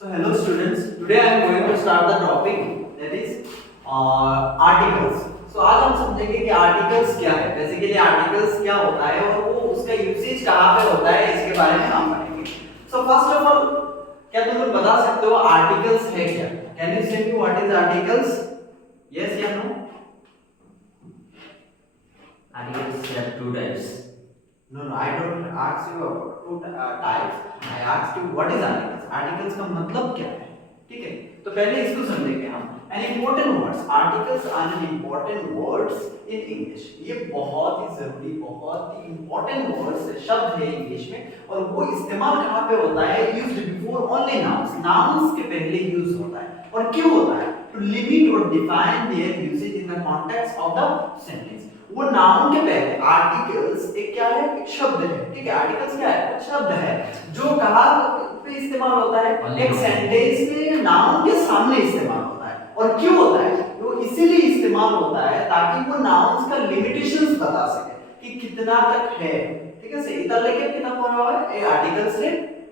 So hello students, today I am going to start the topic that is articles. So आज हम समझेंगे कि articles क्या है, बेसिकली आर्टिकल्स क्या होता है और वो उसका यूसेज कहाँ पे होता है इसके बारे में हम पढ़ेंगे. So first of all, क्या तुम लोग बता सकते हो आर्टिकल्स है क्या? Can you say me what is articles? Yes या no? Articles have two types. No, I don't ask you about two types. I asked you what is articles. Articles का मतलब क्या है? ठीक है, तो पहले इसको समझेंगे हम. An important words. Articles are an important words in English. ये बहुत ही जरूरी, बहुत ही important words शब्द है इंग्लिश में और वो इस्तेमाल कहाँ पे होता है? Used before only nouns. Nouns के पहले यूज होता है और क्यों होता है? To limit or define their usage in the context of the sentence. वो नाउन के पहले आर्टिकल्स एक क्या है? एक शब्द है. ठीक है, आर्टिकल्स क्या है? एक शब्द है जो कहाँ पे इस्तेमाल होता है? एक सेंटेंस में नाउन के सामने इस्तेमाल होता है. और क्यों होता है? वो इसीलिए इस्तेमाल होता है ताकि वो नाउन्स का लिमिटेशंस बता सके कि कितना तक है. ठीक है, से इधर लेके कितना हो रहा है? ए आर्टिकल से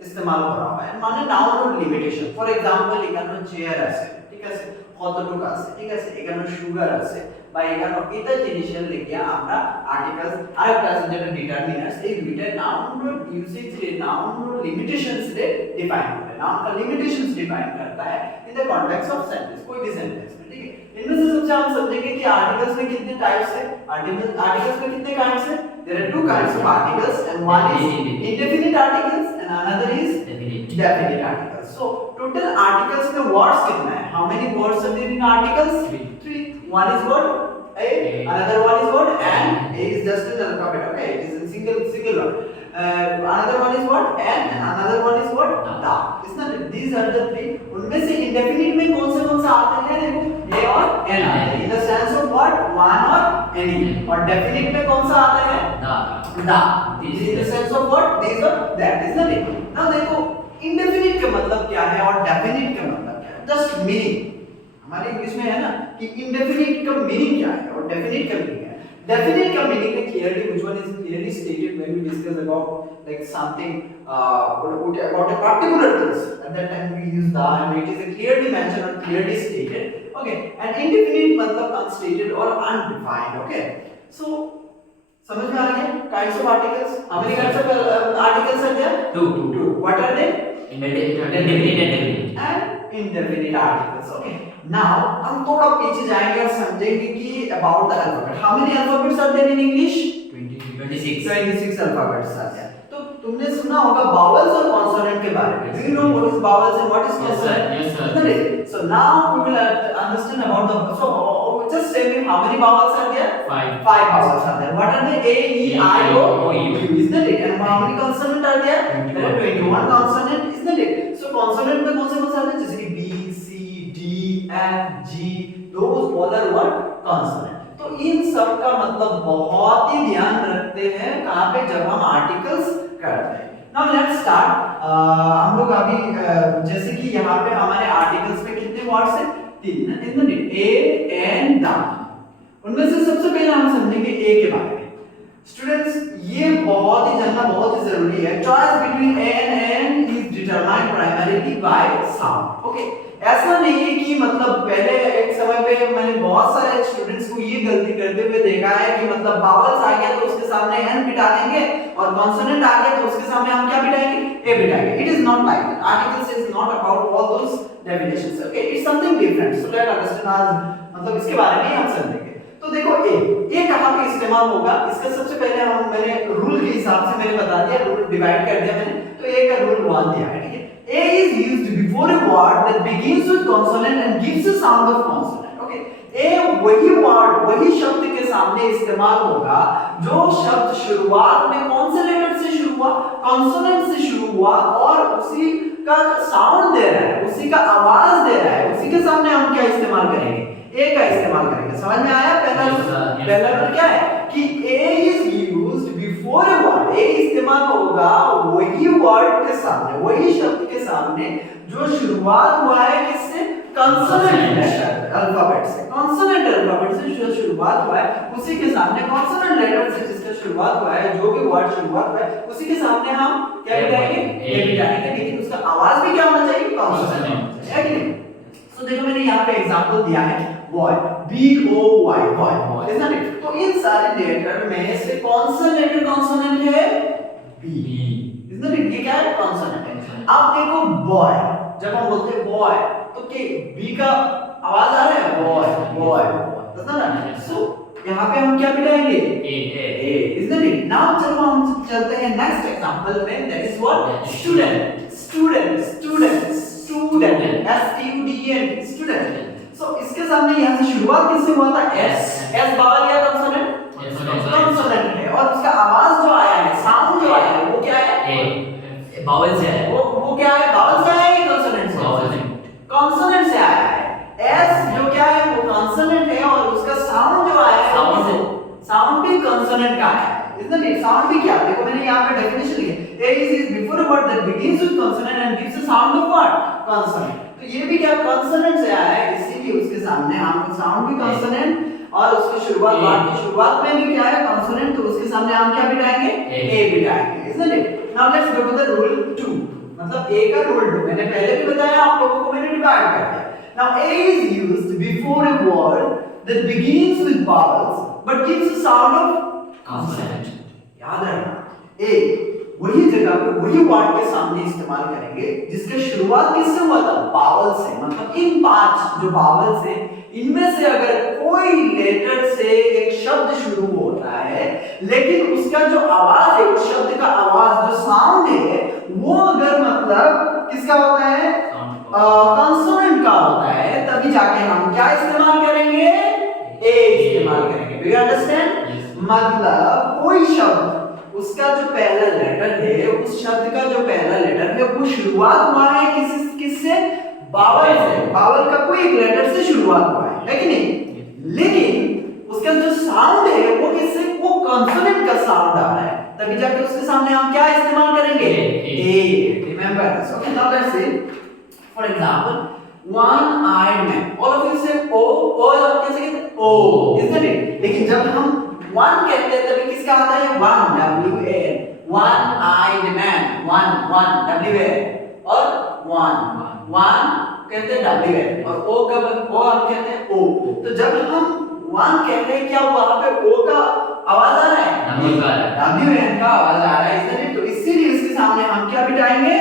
इस्तेमाल हो रहा है. माने नाउन और लिमिटेशन. फॉर एग्जांपल এখানে চেয়ার আছে. ঠিক আছে, কতটুকু আছে. ঠিক আছে, এখানে সুগার আছে বা এখানে এটা জিনিসের লেগে আমরা আর্টিকেলস আরেকটা আছে যেটা ডিটারমিনার্স. এই দুইটা নাউন और यूसेज रे नाउन और लिमिटेशंस रे डिफाइन करता है. नाउन का लिमिटेशंस डिफाइन करता है in the context of sentence, कोई भी सेंटेंस में. ठीक है, इनमें से सबसे हम समझेंगे कि आर्टिकल्स में कितने टाइप्स है. आर्टिकल्स में कितने काइंड्स है? There are two kinds of articles and one is indefinite articles and another is definite articles. So total articles में वर्ड्स कितना है? How many words are there in articles? 3. One is word a, another one is word and. A is just an alphabet, okay, it is a single word. Another one is what? And another one is what? Da. इसना these are the three. उनमें से indefinite में कौन सा आते हैं? देखो a और n आते हैं. In the sense of what? One or any. और definite में कौन सा आता है? Da. In the sense of what? These or that. इसना देखो. Now देखो indefinite का मतलब क्या है और definite का मतलब क्या है? Just meaning. हमारे इंग्लिश में है ना कि इंडेफिनिट का मीनिंग क्या है और डेफिनिट का मीनिंग है. डेफिनिट का मीनिंग है clearly which one is clearly stated when we discuss about like something about a particular things. At that time we use the and it is clearly mentioned or clearly stated. Okay, and indefinite मतलब unstated or undefined. Okay, so समझ में आ रहा है? Kinds of articles. How many kinds of articles are there? Two. What are they? Indefinite and indefinite articles. Okay, now हम थोड़ा पीछे जाएंगे और समझेंगे कि about the alphabet. How many alphabets are there in English? 26 alphabets are there. तो तुमने सुना होगा vowels और consonant के बारे में. Do you know what is vowels and what is consonant? Yes sir. So now we will understand about the. So just say me how many vowels are there? 5 vowels are there. What are they? A, E, I, O, U. Isn't it? And how many consonant are there? 21. There are 21 consonant. Isn't it? So consonant में कौन से आते हैं? जैसे कि B, C, D, F, G. Those all are what? Consonant. तो इन सब का मतलब बहुत ही ध्यान रखते हैं कहाँ पे जब हम आर्टिकल्स करते हैं. Now let's start. हम लोग अभी जैसे कि यहाँ पे हमारे आर्टिकल्स में कितने वर्ड्स हैं? 3. इसमें A, N, Da. उनमें से सबसे पहले हम समझेंगे A के बारे में. स्टूडेंट्स ये बहुत ही जानना बहुत ही जरूरी है. Choice between A and N is determined primarily by sound. Okay. ऐसा नहीं है कि मतलब पहले एक समय पे मैंने बहुत सारे स्टूडेंट्स को ये गलती करते हुए देखा है कि मतलब बावल्स आ गया तो उसके सामने एन बिठा देंगे और कॉन्सोनेंट आ गया तो उसके सामने हम क्या बिठाएंगे? ए बिठाएंगे. It is not like that. Articles is not about all those definitions. Okay, it's something different. So let understand आज मतलब इसके बारे में हम समझेंगे. तो देखो ए कहां पे इस्तेमाल होगा इसका सबसे पहले मैंने रूल के हिसाब से मैंने बता दिया, रूल डिवाइड कर दिया मैंने. तो ए का रूल 1 दिया है. ठीक है, A is used before a word that begins with consonant and gives a sound of consonant. Okay, A वही word वही शब्द के सामने इस्तेमाल होगा जो शब्द शुरुआत में कौन से लेटर से शुरू हुआ? consonant से शुरू हुआ और उसी का साउंड दे रहा है, उसी का आवाज दे रहा है. उसी के सामने हम क्या इस्तेमाल करेंगे? A का इस्तेमाल करेंगे. समझ में आया? पहला रूल क्या है कि A is used before a word. A इस्तेमाल होगा वही वर्ड के सामने, वही शब्द के सामने जो शुरुआत हुआ है किससे? consonant अल्फाबेट से. consonant अल्फाबेट से जो शुरुआत हुआ है उसी के सामने consonant लेटर से जिसका शुरुआत हुआ है, जो भी वर्ड शुरुआत हुआ है उसी के सामने हम क्या बिठाएंगे? ए बिठाएंगे. लेकिन उसका आवाज भी क्या होना चाहिए? कॉन्सोनेंट है कि नहीं? सो देखो मैंने यहाँ पे एग्जांपल दिया है boy, B O Y boy, is not it? तो इन सारे लेटर में से कौन सा लेटर कॉन्सोनेंट है? B, is not it? ये क्या है? कॉन्सोनेंट है। अब देखो बॉय, जब हम बोलते हैं बॉय तो के B का आवाज आ रहा है boy boy, is not it? सो यहाँ पे हम क्या मिलाएंगे? A, is not it? Now चलो हम चलते हैं नेक्स्ट एग्जांपल में, that is what? Student, student, student, student, STUDENT, student. So इसके सामने यहाँ से शुरुआत किससे हुआ था? S बावल या कंसोनेंट? कंसोनेंट है, और उसका आवाज जो आया है, साउंड जो आया है वो क्या है? बावल से है। वो क्या है? बावल से आया है या कंसोनेंट से? बावल से। कंसोनेंट से आया है। S जो क्या है वो कंसोनेंट है, और उसका साउंड जो आया है साउंड भी कंसोनेंट का है, isn't it? साउंड भी क्या? देखो मैंने यहाँ पे डेफिनेशन लिखी है, A is before a word that begins with consonant and gives a sound of what? Consonant। तो ये भी क्या कंसोनेंट से आया है, इसीलिए उसके सामने हम साउंड भी कंसोनेंट, और उसकी शुरुआत वर्ड की शुरुआत में भी क्या है? कंसोनेंट। तो उसके सामने हम क्या बिठाएंगे? A बिठाएंगे, isn't it? Now let's go to the rule 2, मतलब A का रूल 2 मैंने पहले भी बताया, आप लोगों को मैंने डिवाइड कर दिया। Now A is used before a word that begins with vowels but gives a sound of consonant। याद रखना, A वही जगह पे वही वर्ड के सामने इस्तेमाल करेंगे जिसका शुरुआत किससे हुआ था? बावल से। मतलब इन 5 जो बावल से, इनमें से अगर कोई लेटर से एक शब्द शुरू होता है लेकिन उसका जो आवाज है, उस शब्द का आवाज जो साउंड है वो अगर मतलब किसका होता है? कंसोनेंट का होता है, तभी जाके हम क्या इस्तेमाल करेंगे? A इस्तेमाल करेंगे। Do you understand? मतलब कोई शब्द उसका जो पहला लेटर है, उस शब्द का जो पहला लेटर है वो शुरुआत हुआ है किससे? बावल से। बावल का कोई एक लेटर से शुरुआत हुआ है कि नहीं? लेकिन उसका जो साउंड है वो किससे? वो कंसोनेंट का साउंड आ रहा है, तभी जाके उसके सामने हम क्या इस्तेमाल करेंगे? A। Remember this. Okay, now let's see for example one-eyed man, all of you say O, कैसे कहते हैं? O, isn't it? लेकिन जब हम one कहते हैं तभी किसका आता है? One, W-A-N, one-eyed man, one, W-A-N, और one कहते हैं W-A-N, और O हम कहते हैं O। तो जब हम one कहते हैं क्या वहाँ पे O का आवाज आ रहा है? W-A-N का आवाज आ रहा है, isn't it? तो इसीलिए इसके सामने हम क्या बिठाएंगे?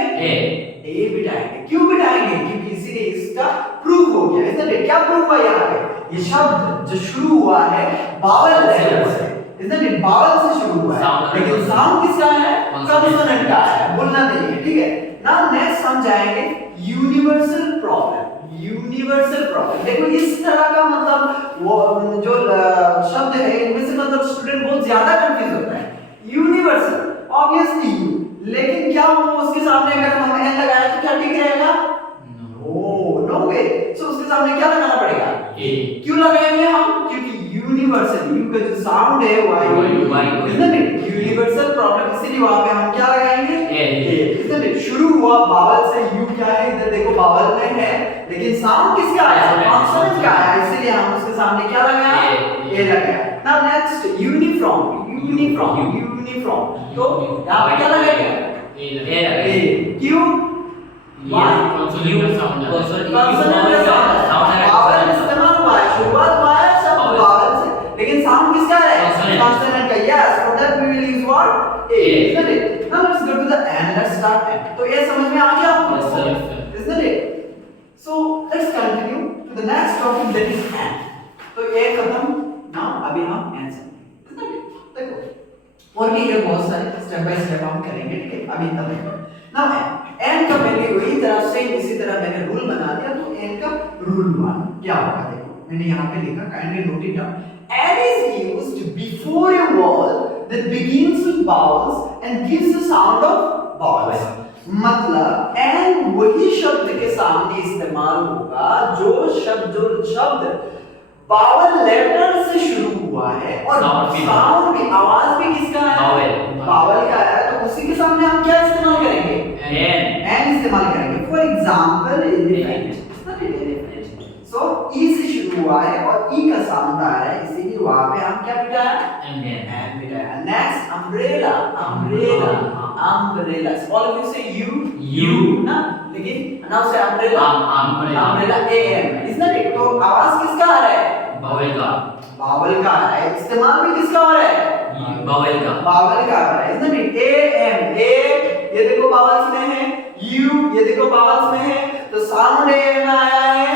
A बिठाएंगे। क्यों बिठाएंगे? क्योंकि इसीलिए इसका प्रूव हो गया, इसलिए क्या प्रूव हुआ यहाँ पे? ये शब्द जो शुरू हुआ है बावल लेटर से, इसलिए बावल से शुरू हुआ है, लेकिन साउंड किसका है? कंसोनेंट का है, बोलना नहीं है, ठीक है? नाउ नेक्स्ट हम जाएंगे यूनिवर्सल प्रॉब्लम। यूनिवर्सल प्रॉब्लम देखो, इस तरह का मतलब वो जो शब्द है इनमें से मतलब स्टूडेंट बहुत ज्यादा कंफ्यूज होता है। यूनिवर्सल ऑब्वियसली यू, लेकिन क्या वो उसके सामने अगर हम एन लगाए तो क्या ठीक रहेगा? नो वे। सो उसके सामने क्या लगाना पड़ेगा? ए। क्यों लगाएंगे हम? क्योंकि यूनिवर्सल, यू का जो साउंड है Y, isn't it? Universal problem, इसीलिए वहां पे हम क्या लगाएंगे? ए, isn't it? शुरू हुआ बावल से, यू क्या है? इधर देखो बावल में है, लेकिन साउंड किसका आया? कॉन्सोनेंट का आया, इसीलिए हम उसके सामने क्या लगाया? ए लगाया। Now next uniform. तो यहाँ पे क्या लगेगा? ए। क्यों? कंसोनेंट का साउंड बावल इस्तेमाल हुआ है, शुरुआत हुआ है सब बावल से, लेकिन साउंड किसका है? कंसोनेंट का। Yes, for that we will use what? A, isn't it? Now let's go to the end. Let's start end. तो ये समझ में आ गया आपको? Isn't it? So let's continue to the next topic, that is end. तो ये खत्म। Now अभी हम end समझेंगे, isn't it? देखो और भी ये बहुत सारे स्टेप बाय स्टेप हम करेंगे, ठीक है? अभी तक देखो। Now end का पहले वही तरह से इसी तरह मैंने रूल बना दिया, तो end का रूल 1 क्या होगा? देखो मैंने यहाँ पे लिखा, kindly note it down. And is used before a word that begins with vowels and gives the sound of vowels. मतलब and वही शब्द के सामने इस्तेमाल होगा जो शब्द बावल लेटर से शुरू हुआ है और साउंड भी, आवाज भी किसका है? बावल का है, तो उसी के सामने हम क्या इस्तेमाल करेंगे? एन इस्तेमाल करेंगे। फॉर एग्जांपल एलिफेंट, सो ई से शुरू हुआ है और ई का साउंड आ रहा है, इसीलिए वहां पे हम क्या बिठाया? एन बिठाया। Next umbrella. All of you से यू ना, लेकिन नाउ से umbrella umbrella umbrella am is not it. तो आवाज किसका आ रहा है? vowel का बावल का आ रहा है। इस्तेमाल भी किसका हो रहा है? vowel का बावल का आ रहा है, isn't it? am a ये देखो बावल्स में है, u ये देखो बावल्स में है, तो साउंड am आया है,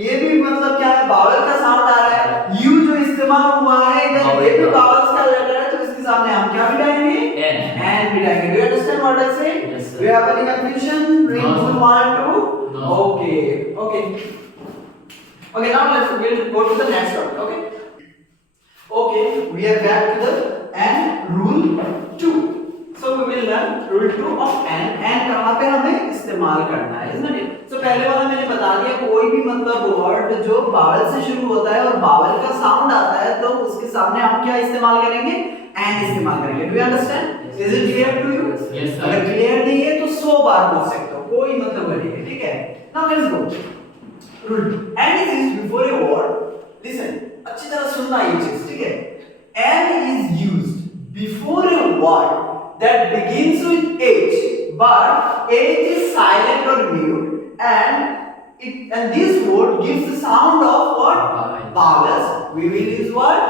ये भी मतलब क्या है? बावल का साउंड आ रहा है। u जो इस्तेमाल हुआ है इधर ये भी बावल्स का लेटर है, तो इसके सामने हम क्या बिठाएंगे? n बिठाएंगे। Do you understand what I say? Yes, sir. Do you have any confusion? Bring No, sir. 1 2 No, sir. okay. Okay, now we'll go to the next one. Okay, we are back to the and rule 2. So we will learn rule 2 of and कहाँ पे हमें इस्तेमाल करना है, isn't it? So पहले वाला मैंने बता दिया, कोई भी मतलब वर्ड जो बावल से शुरू होता है और बावल का साउंड आता है तो उसके सामने हम क्या इस्तेमाल करेंगे? and इस्तेमाल करेंगे। Do you understand? Is it clear to you? Yes, sir. अगर क्लियर नहीं है तो 100 बार पूछ सकते हो, कोई मतलब नहीं है, ठीक है? Now let's go. Rule 2. And is used before a word. Listen, अच्छी तरह सुनना ये चीज, ठीक है? And is used before a word that begins with H, but H is silent or mute, and this word gives the sound of what? Vowels. We will use what?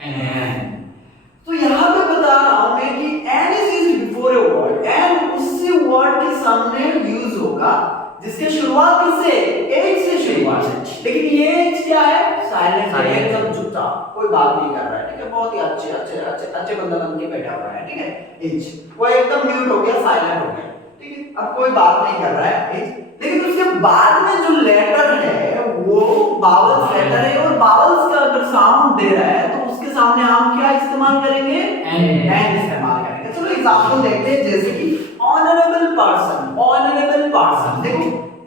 and तो यहाँ पे बता रहा हूँ मैं कि and is used before a word, and उसी word के सामने यूज होगा जिसके शुरुआत किससे? H से शुरुआत है। लेकिन ये H क्या है? साइलेंट है, एकदम चुपचाप, कोई बात नहीं कर रहा है, ठीक है? बहुत ही अच्छे बंदा बन के बैठा हुआ है, ठीक है? H वो एकदम म्यूट हो गया, साइलेंट हो गया, ठीक है? अब कोई बात नहीं कर रहा है H, लेकिन उसके बाद में जो लेटर है वो बावल्स लेटर है, और बावल्स का अगर साउंड दे रहा है तो उसके सामने हम क्या इस्तेमाल करेंगे? and इस्तेमाल करेंगे। चलो एग्जांपल देखते हैं, जैसे कि ऑनरेबल पर्सन, देखो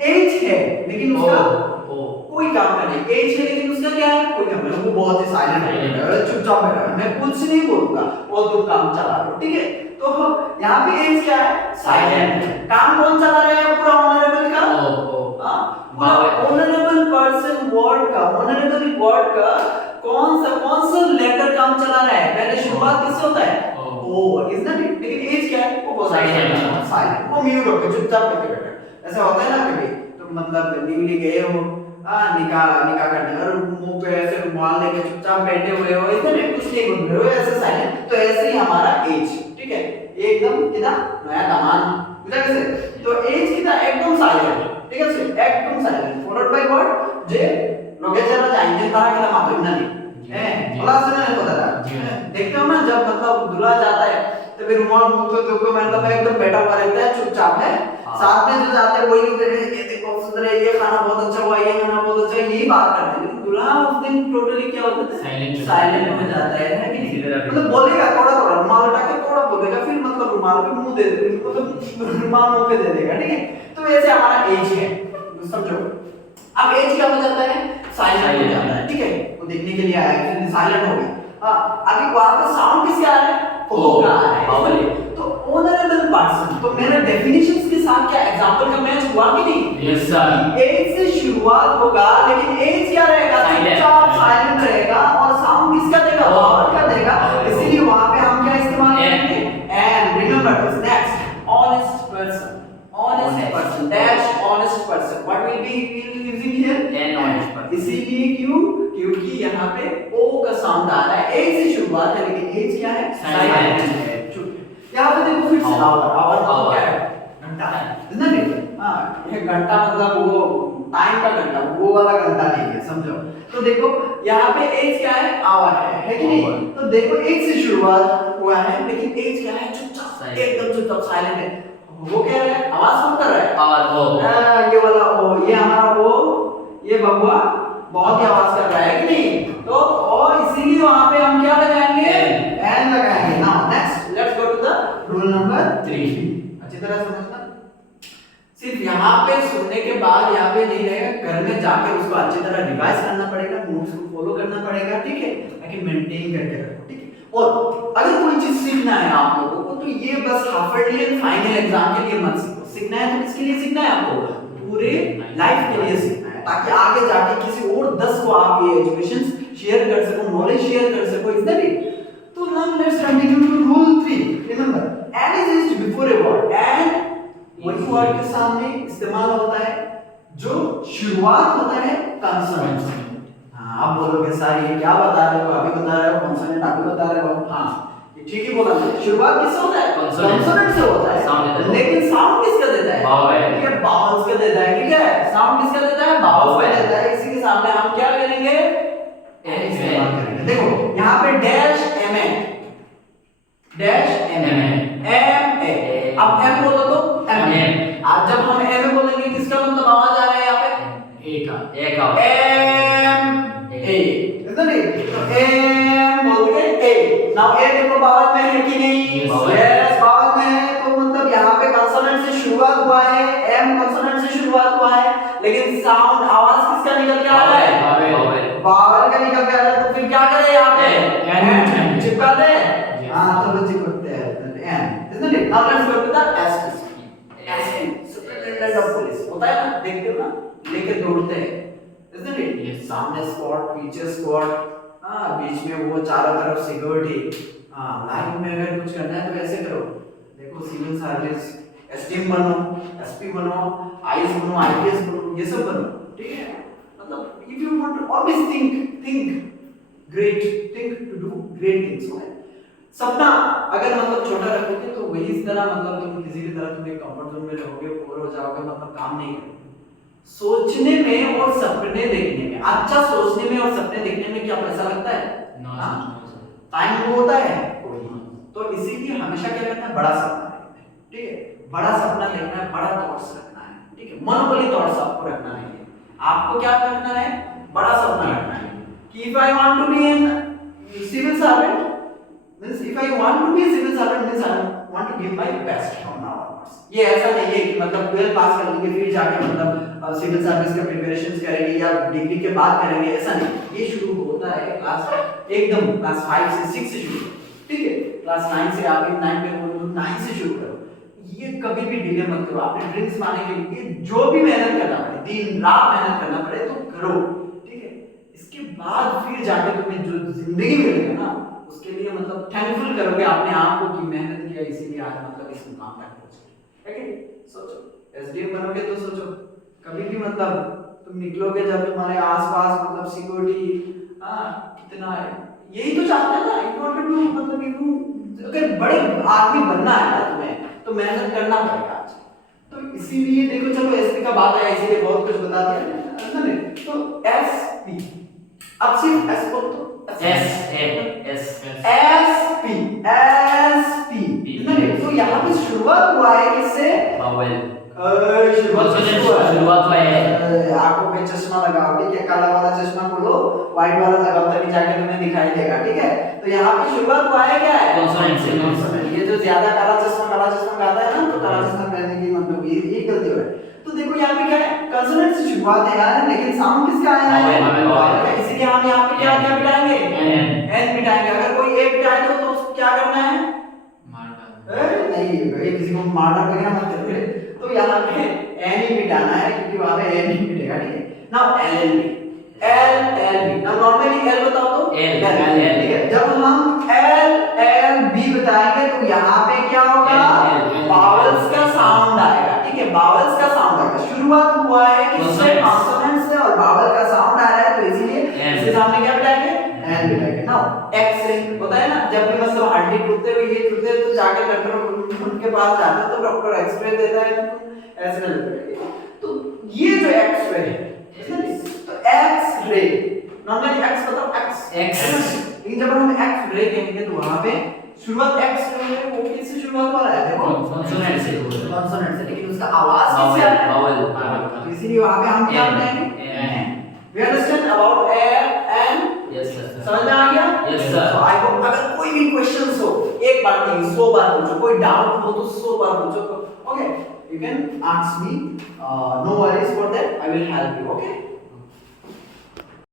H है लेकिन उसका कोई काम नहीं, H है लेकिन उसका क्या है? कोई काम नहीं, वो बहुत ही साइलेंट है, चुपचाप बैठा है, मैं कुछ नहीं बोलूंगा, वो तुम काम चला लो, ठीक है? तो यहाँ पे H क्या है? साइलेंट है। काम कौन चला रहा है? पूरा ऑनरेबल का, ऑनरेबल पर्सन ऑनरेबल वर्ड का कौन सा लेटर काम चला रहा है? पहले शुरुआत किससे होता है? ओ, इज नॉट इट? लेकिन एज क्या है? वो साइलेंट, वो म्यूट होकर चुपचाप करके बैठा है। ऐसा होता है ना कभी, तो मतलब न्यूली गए हो निकाह करने और मुंह पे ऐसे रुमाल लेके चुपचाप बैठे हुए हो, इधर कुछ नहीं बोल रहे हो, ऐसे साइलेंट। तो ऐसे ही हमारा एज, ठीक है? ये एकदम कितना नया दामान, बुझा कैसे? तो एज कितना एकदम साइलेंट, ठीक है? एकदम साइलेंट, फॉलोड बाय वर्ड जे लोगे जरा जाएंगे तारा के मालूम ना नहीं है, क्लास में नहीं पता था। देखते हो ना जब मतलब दूल्हा जाता है तो फिर रुमाल मुंह पे धोके मतलब एकदम बैठा हुआ रहता है, चुपचाप है। साथ में जो जाते हैं वही ये देखो सुंदर है, ये खाना बहुत अच्छा हुआ, ये खाना बहुत अच्छा है, यही बात करते हैं। लेकिन दूल्हा उस दिन टोटली क्या होता है? साइलेंट हो जाता है कि नहीं? मतलब बोलेगा थोड़ा रुमाल उठा के थोड़ा बोलेगा, फिर मतलब रुमाल पे मुंह दे देगा, मतलब रुमाल मुंह पे दे देगा, ठीक है? तो वैसे हमारा एज है, समझो। अब एज क्या हो जाता है? साइलेंट हो जाता है, ठीक है? वो देखने के लिए आया है, फिर साइलेंट हो गया। अभी वहां पे साउंड किसका आ रहा है? ओ का आ रहा है। तो ऑनरेबल पर्सन, तो मेरा डेफिनेशंस के साथ क्या एग्जांपल का मैच हुआ कि नहीं? Yes sir. एज से शुरुआत होगा लेकिन एज क्या रहेगा? चुपचाप साइलेंट रहेगा, और साउंड किसका देगा? वर्ड का देगा। इसीलिए वहां पे हम क्या इस्तेमाल करेंगे? And remember this. Next, honest person, dash honest person, what will be using here? An honest person. इसीलिए क्यों? क्योंकि यहाँ पे ओ का साउंड आ रहा है, एज से शुरुआत है लेकिन एज क्या है? साइलेंट है। यहाँ पे देखो फिर से आवर क्या है? घंटा है, isn't it? हाँ, ये घंटा मतलब वो टाइम का घंटा, वो वाला घंटा नहीं है, समझो। तो देखो यहाँ पे एज क्या है? आवर है कि नहीं? तो देखो एज से शुरुआत हुआ है लेकिन एज क्या है? चुपचाप, एकदम चुपचाप साइलेंट है। वो क्या है? आवाज कौन कर रहा है? आवाज ये वाला ओ, ये हमारा ओ, ये बबुआ बहुत ही आवाज कर रहा है कि नहीं? तो और इसीलिए वहां पे हम क्या लगाएंगे? एन लगाएंगे। Now next let's go to the rule number 3। अच्छी तरह समझना, सिर्फ यहाँ पे सुनने के बाद यहाँ पे नहीं रहेगा, घर में जाके उसको अच्छी तरह रिवाइज करना पड़ेगा, नोट्स को फॉलो करना पड़ेगा, ठीक है? ताकि मेंटेन करके रखो, ठीक है? और अगर कोई चीज सीखना है आप लोगों को तो ये बस हाफ ईयरली फाइनल एग्जाम के लिए मत सीखो। सीखना है तो किसके लिए सीखना है? आपको पूरे लाइफ के लिए सीखना है, ताकि आगे जाके किसी और 10 को आप ये एजुकेशन शेयर कर सको, नॉलेज शेयर कर सको, इज दैट इट? तो now let's continue to rule 3। Remember, and is used before a word, and वही वर्ड के सामने इस्तेमाल होता है जो शुरुआत होता है कंसोनेंट से। हाँ, आप बोलोगे सर ये क्या बता रहे हो, अभी बता रहे हो कंसोनेंट, अभी बता रहे हो। हाँ, ये ठीक ही बोला मैंने, शुरुआत किससे होता है? कंसोनेंट से होता है, लेकिन साउंड किसका देता है? Vowel। ये बाउल्स का देता है, ठीक है? साउंड किसका देता है? बाउल्स का देता है। इसी के सामने हम क्या करेंगे? इस्तेमाल करेंगे। देखो यहाँ पे dash M A, dash M A, अब एम बोलो तो एम। अब जब हम एम बोलेंगे किसका मतलब आवाज आ रहा है यहाँ पे? ए का एम ए, इधर नहीं, तो एम बोल के ए। नाउ ए देखो बावल में है कि नहीं? यस, बावल में है, तो मतलब यहाँ पे कंसोनेंट से शुरुआत हुआ है, एम कंसोनेंट से शुरुआत हुआ है, लेकिन साउंड आवाज किसका निकल के आ रहा है? बावल का निकल के आ रहा है। तो फिर क्या करें यहाँ पे? एन चिपका दे। हाँ, तो वो चिपकते हैं N, isn't it? Now let's go to the S. Superintendent of police होता है ना, देखते हो ना, लेके दौड़ते हैं, isn't it? Yes. सामने स्क्वाड, पीछे स्क्वाड, हाँ, बीच में वो चारों तरफ सिक्योरिटी। हाँ, लाइफ में अगर कुछ करना है तो ऐसे करो। देखो सिविल सर्विस, एसटीएम बनो, एसपी बनो, आईएएस बनो, आईपीएस बनो, ये सब बनो, ठीक है? मतलब if you want to always think great, think to do great things, okay? सपना अगर मतलब छोटा रखोगे तो वही इस तरह मतलब तुम किसी भी तरह तुम एक कंफर्ट जोन में रहोगे, बोर हो जाओगे, मतलब काम नहीं करोगे। सोचने में और सपने देखने में, अच्छा सोचने में और सपने देखने में क्या पैसा लगता है? टाइम वो होता है कोई। तो इसीलिए हमेशा क्या करना है? बड़ा सपना देखना है, ठीक है? बड़ा सपना देखना है, बड़ा थॉट्स रखना है, ठीक है? मनोबली थॉट्स आपको रखना है। आपको क्या करना है? बड़ा सपना रखना है कि if I want to be in civil servant, means if I want to be a civil servant means I want to give my best from now onwards। ये ऐसा नहीं है कि मतलब 12 पास कर लेंगे फिर जाके मतलब सिविल सर्विस के प्रिपरेशंस करेंगे या डिग्री के बाद करेंगे, ऐसा नहीं। ये शुरू होता है क्लास एकदम क्लास 5 से 6 से शुरू, ठीक है? क्लास 9 से आप 9 पे हो, 9 से शुरू करो। ये कभी भी डिले मत करो। आपने ड्रीम्स पाने के लिए जो भी मेहनत करना पड़े, दिन रात मेहनत करना पड़े तो करो, ठीक है? इसके बाद फिर जाके तुम्हें जो जिंदगी मिलेगा ना, उसके लिए मतलब थैंकफुल करोगे अपने आप को कि मेहनत किया इसीलिए आज मतलब इस मुकाम तक पहुंचे, है कि? सोचो एसडीएम बनोगे तो सोचो कभी भी मतलब तुम निकलोगे जब तुम्हारे आसपास मतलब सिक्योरिटी, हाँ, कितना है, यही तो चाहते हैं ना। इफ वांट टू मतलब अगर बड़े आदमी बनना है ना तुम्हें तो मेहनत करना पड़ेगा आज। तो इसीलिए देखो, चलो एसपी का बात आया इसीलिए बहुत कुछ बता दिया, है ना? तो एसपी, अब सिर्फ एस बोल तो एसपी, तो यहाँ पे शुरुआत हुआ है किससे? शुरुआत हुआ है। आंखों पे चश्मा लगाओ, ठीक है? काला वाला चश्मा खोलो, व्हाइट वाला लगाओ, तभी जाके तुम्हें दिखाई देगा, ठीक है? तो यहाँ पे शुरुआत हुआ है क्या है? कॉन्सोनेंट से। कॉन्सोनेंट। ये जो ज्यादा काला चश्मा लगाता है ना, तो काला चश्मा पहनने की मतलब ये गलती है। तो देखो यहाँ पे क्या है? कॉन्सोनेंट से शुरुआत है यार, लेकिन साउंड किसका आया है? इसीलिए हम यहाँ पे क्या बिठाएंगे? एन बिठाएंगे। अगर कोई ए बिठाए तो उसको क्या करना है? नहीं भाई, किसी को मार डालेगा मत करो। तो यहाँ पे एन ही बिठाना है क्योंकि वहां पे एन ही बिठेगा, ठीक है? Now LLB, now normally L बताओ तो एल, ठीक है? जब हम एलएलबी बताएंगे तो यहाँ पे क्या होगा? बावल्स का साउंड आएगा, ठीक है? बावल्स का साउंड आएगा। शुरुआत हुआ है किससे? कॉन्सोनेंट से, और बावल का साउंड आ रहा है, तो इसीलिए इसके सामने क्या बिठाएंगे? एन बिठाएंगे। नाउ एक्स-रे होता है ना, जब भी मतलब हड्डी टूटते हुए ये टूटते तो जाके डॉक्टर उनके पास जाते हो तो डॉक्टर एक्स-रे देता है, तो ऐसे लगता है। तो ये जो एक्स-रे है, तो एक्स-रे नॉर्मली एक्स मतलब एक्स, लेकिन जब हम एक्स-रे कहेंगे तो वहां पे शुरुआत एक्स-रे है, वो किससे शुरुआत हो रहा है? देखो कॉन्सोनेंट से, लेकिन उसका आवाज किससे आ रहा है? तो इसीलिए वहां पे हम क्या बताएंगे? We understand about air and yes sir, समझ में आ गया? yes sir। So I hope अगर कोई भी क्वेश्चंस हो, एक बार नहीं 100 बार पूछो, कोई डाउट हो तो 100 बार पूछो, okay? You can ask me, no worries for that, I will help you, okay?